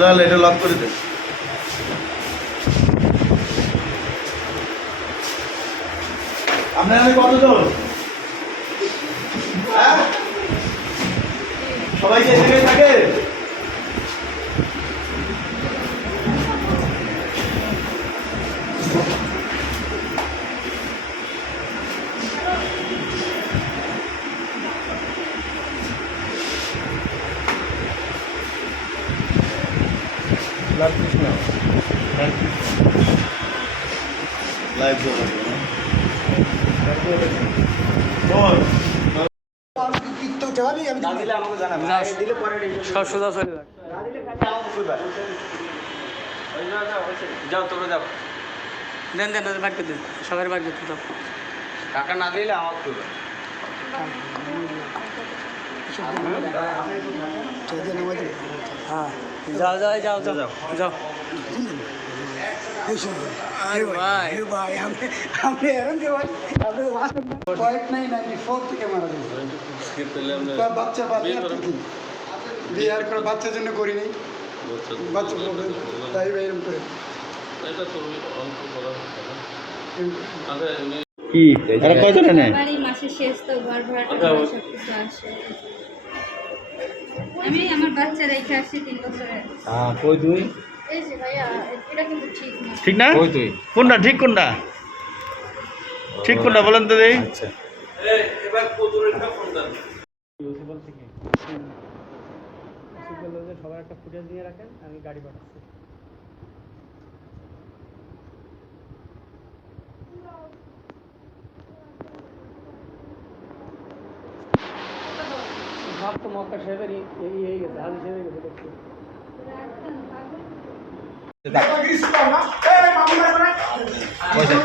লাল এটা লক করে দে। আপনার এখানে কতজন? হ্যাঁ? সবাই কি এখানে থাকে? লাইভ বল সব চলে যাও তোমরা দেন দেন বার করে দেন টাকা না দিলে আমার করবে হ্যাঁ যাও যাও যাও যাও যাও ভাই ভাই আমি আপনি এরকম ভাই আপনি কয়েক নাই নাইনটি ফোর থেকে মারা গেছে বাচ্চা বাচ্চা বিয়ে আর করে বাচ্চার জন্য করি নাই বাচ্চা তাই ভাই এরকম করে। কি? আরে কয়জন এনে বাড়ি মাসের শেষ তো ঘর ভাড়াটা সব আসে। আমি আমার বাচ্চা রেখে আসছি তিন হ্যাঁ কই তুই এই যে ভাইয়া এটা কিন্তু ঠিক না। ঠিক না? ওই তুই কোনটা ঠিক কোনটা? ঠিক কোনটা বলেন তো থেকে সবার একটা ফুটেজ নিয়ে রাখেন আমি গাড়ি পাঠাচ্ছি ভাব তো মক্কা সাহেবের এই এই হয়ে গেছে হাজি সাহেব গেছে দেখছি। পয়সা